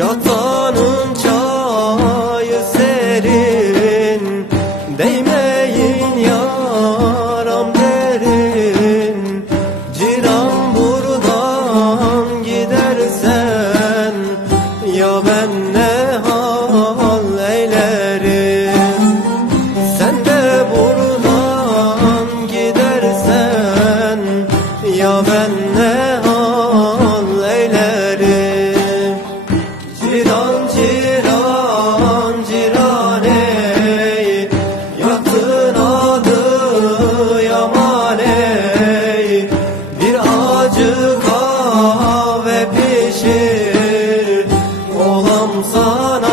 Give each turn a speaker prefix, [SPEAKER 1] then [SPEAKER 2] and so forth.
[SPEAKER 1] Katanın çayı serin Değmeyin yaram derin. Ciran buradan gidersen Ya ben ne ya ben ne hal eylerim. Ciran ciran ciran ey. Yaktın adı yaman ey. Bir acı kahve pişir. Olam sana